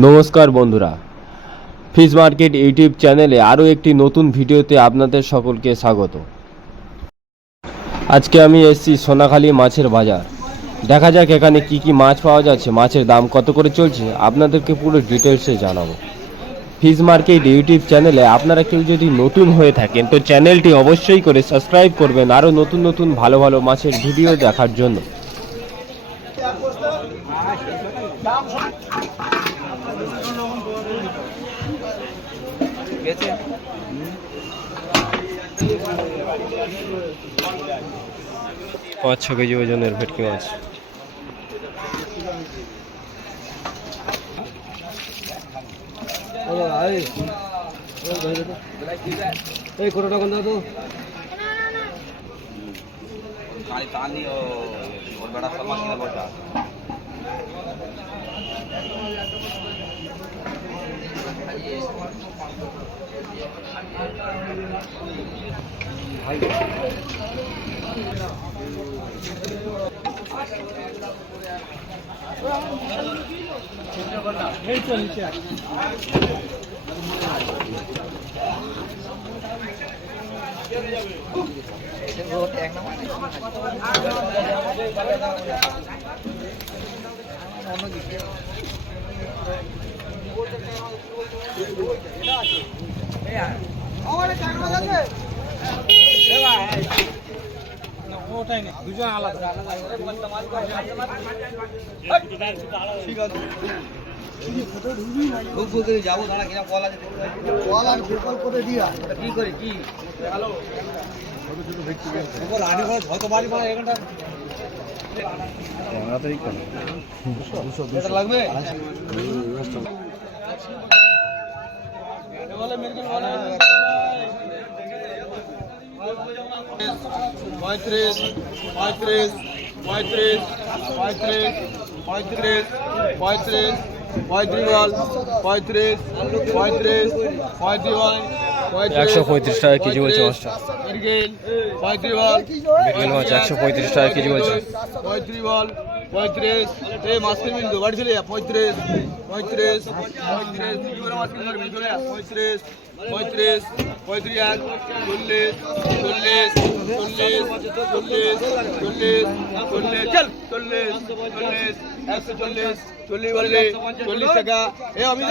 নমস্কার বন্ধুরা। Fish market YouTube চ্যানেলে আরও একটি নতুন ভিডিওতে আপনাদের সকলকে স্বাগত। আজকে আমি এসেছি সোনাখালী মাছের বাজার। দেখা যাক এখানে কি কি মাছ পাওয়া যাচ্ছে, মাছের দাম কত করে চলছে, আপনাদেরকে পুরো ডিটেলসে জানাব। ফিশ মার্কেট ইউটিউব চ্যানেলে আপনারা কেউ যদি নতুন হয়ে থাকেন, তো চ্যানেলটি অবশ্যই করে সাবস্ক্রাইব করবেন আরও নতুন নতুন ভালো ভালো মাছের ভিডিও দেখার জন্য। গেছে? পাঁচ ছ কেজি ওজনের ভেটকি মাছ। এই কত টাকা দাদু কালি তানি ও ওর বেড়া সব মাছ কিনে বসা আমার চাকরি আছে? যাব দাঁড়া কিনা কল আছে কল আর গোপাল করে দিয়া কি করি কি গোপাল আনি করে যত বাড়ি মানে এখানটা এটা লাগবে পঁয়ত্রিশ পঁয়ত্রিশ পঁয়ত্রিশ পঁয়ত্রিশ পঁয়ত্রিশ পঁয়ত্রিশ পঁয়ত্রিশ পঁয়ত্রিশ পঁয়ত্রিশ পঁয়ত্রিশ একশো পঁয়ত্রিশ টাকা কেজি বলছে মাছটা মিরগেল মাছ একশো পঁয়ত্রিশ টাকা কেজি বলছে পঁয়ত্রিশ, এই মাছ কিনবি তো বাড়ি চলে যা, পঁয়ত্রিশ পঁয়ত্রিশ পঁয়ত্রিশ কি করে মাছ কিনবি বাড়ি চলে যা, পঁয়ত্রিশ পঁয়ত্রিশ পঁয়ত্রিশ এক চল্লিশ চল্লিশ চল্লিশ চল্লিশ চল্লিশ চল্লিশ, চল, চল্লিশ চল্লিশ, একশো চল্লিশ চল্লিশ বললে, চল্লিশ টাকা। এ আমি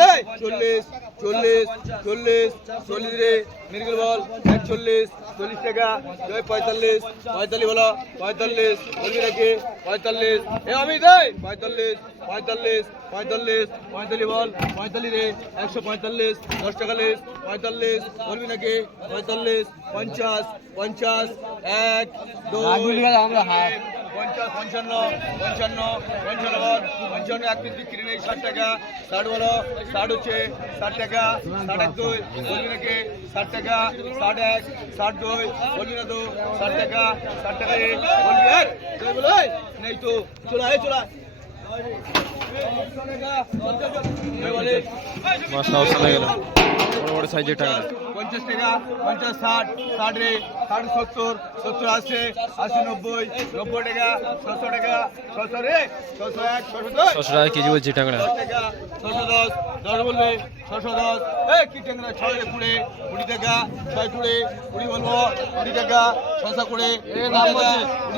চল্লিশ চল্লিশ চল্লিশ চল্লিশ রে, মিরগেল বল, একচল্লিশ, চল্লিশ টাকা, জয় পঁয়তাল্লিশ পঁয়তাল্লিশ বলো, পঁয়তাল্লিশ বলবি নাকি, পঁয়তাল্লিশ, এ আমি রে পঁয়তাল্লিশ পঁয়তাল্লিশ পঁয়তাল্লিশ পঁয়তাল্লিশ বল, পঁয়তাল্লিশ রে, একশো পঁয়তাল্লিশ, দশ টাকা লিস পঁয়তাল্লিশ, বলবি নাকি, পঁয়তাল্লিশ, পঞ্চাশ পঞ্চাশ, এক, দুই আমরা পঞ্চান্ন পঞ্চান্ন পঞ্চান্ন বল পঞ্চান্ন এক পিস বিক্রি নেই ষাট টাকা ষাট বলো ষাট হচ্ছে ষাট টাকা ষাট এক দুই বলবি নাকি? ষাট টাকা ষাট এক ষাট দুই বলবি না তো? ষাট টাকা ষাট টাকা এ বলবি এক তুই বলো নেই তো চলে আয় চলে মাছটা অবস্থা গেল। বড় বড় সাইজের টাকা। পঞ্চাশ টাকা পঞ্চাশ ষাট ষাট রে ষাট সত্তর সত্তর আশি আশি নব্বই নব্বই টাকা ছশো টাকা ছশো রে ছশো এক ছশো ছশো টাকা কেজি বলছে টাকা। ছশো দশ দশ বলবে ছশো দশ। এই কি টাকা ছয় রে কুড়ি কুড়ি টাকা ছয় কুড়ি কুড়ি বলব কুড়ি টাকা ছশো কুড়ি কুড়ি টাকা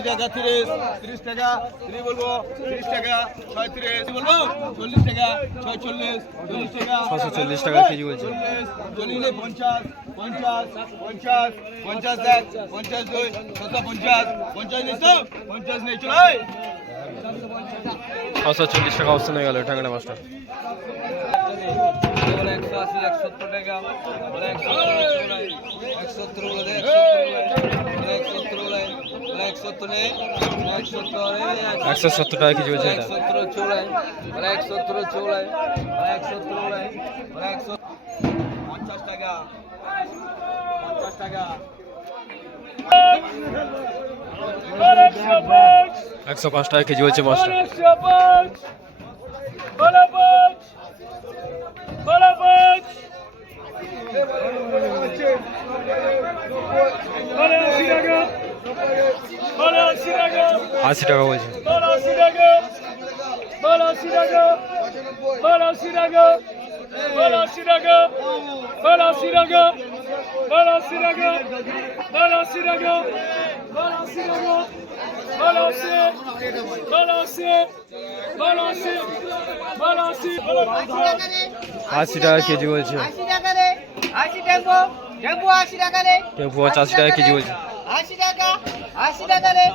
টাকা তিরিশ তিরিশ টাকা তিরিশ বলব তিরিশ টাকা ছয় তিরিশ বলব চল্লিশ টাকা ছয় চল্লিশ চল্লিশ টাকা ছশো চল্লিশ টাকা কেজি বলছে। চল্লিশ চল্লিশে পঞ্চাশ পঞ্চাশ পঞ্চাশ পঞ্চাশ এক পঞ্চাশ দুই ছশো পঞ্চাশ পঞ্চাশ নেই পঞ্চাশ নেই চলো ছশো চল্লিশ টাকা অবস্থা হয়ে গেল টাকাটা মাছটা একশো আশি এক সত্তর টাকা বলে এক সত্তর বলে এক সত্তর বলে এক সত্তর নেই এক একশো সত্তর টাকা কেজি বলছে এটা পঞ্চাশ টাকা পঞ্চাশ টাকা একশো পাঁচ টাকা কেজি বলছে মাছটা আশি টাকা বলছে আশি টাকা আশি টাকা Balenciaga, Balenciaga, Balenciaga, Balenciaga, Balenciaga, Balenciaga, Balenciaga. আশি টাকা কেজি বলছে। আশি টাকা রে আশি টেম্পো টেম্পো আশি টাকা রে। টেম্পো আশি টাকা কেজি বলছে। আশি টাকা আশি টাকা রে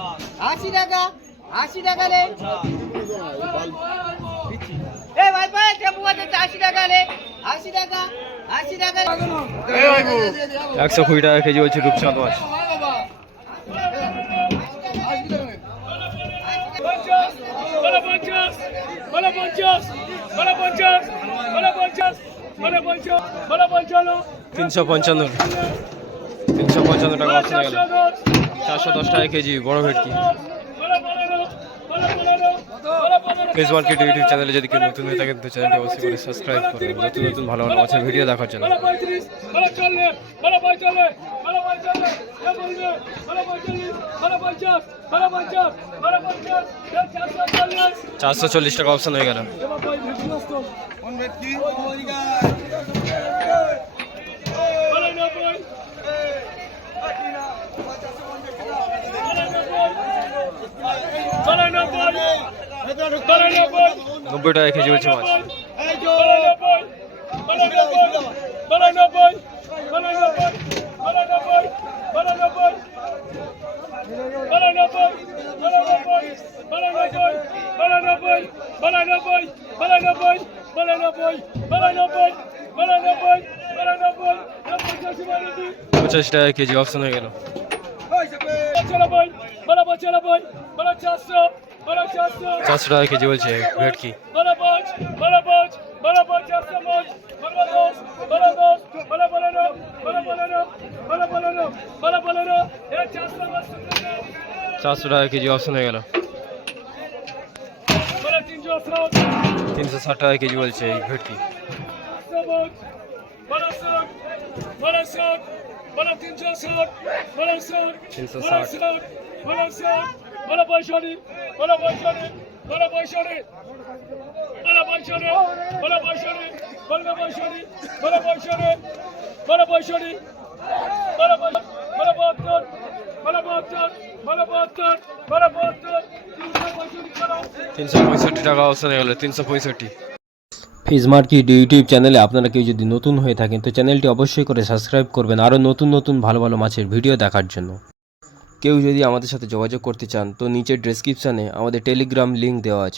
আশি টাকা আশি টাকা রে। এ ভাই ভাই টেম্পো আছে আশি টাকা রে। একশো কুড়ি টাকা কেজি হচ্ছে রূপচাঁদ মাছ। তিনশো পঞ্চান্ন। তিনশো পঞ্চান্ন টাকা চারশো দশ টাকা কেজি, বড় ভেটকি। বেস মার্কেট ইউটিউব চ্যানেলে যদি কেউ নতুন হয়ে থাকে তো চ্যানেলটি অবশ্যই করে সাবস্ক্রাইব করবেন নতুন নতুন ভালো ভালো মাছের ভিডিও দেখার জন্য চারশো চল্লিশ টাকা অপশন হয়ে গেল Bana? নব্বই টাকা কেজি বলছে মাছ পঞ্চাশ টাকা কেজি অপশন হয়ে গেল বলা বছর বই বলা বছর বই বলা চারশো চারশো টাকা কেজি বলছে ভেটকি চারশো টাকা কেজি অপশন হয়ে গেল তিনশো ষাট টাকা কেজি বলছে এই ভেটকি তিনশো ষাট তিনশো ষাট বলো তিনশো পঁয়ষট্টি টাকা তিনশো পঁয়ষট্টি। ফিজ ইউটিউব চ্যানেলে আপনারা কেউ যদি নতুন হয়ে থাকেন তো চ্যানেলটি অবশ্যই করে সাবস্ক্রাইব করবেন আরও নতুন নতুন ভালো ভালো মাছের ভিডিও দেখার জন্য। কেউ যদি আমাদের সাথে যোগাযোগ করতে চান, তো নিচের ডেসক্রিপশানে আমাদের টেলিগ্রাম লিঙ্ক দেওয়া আছে।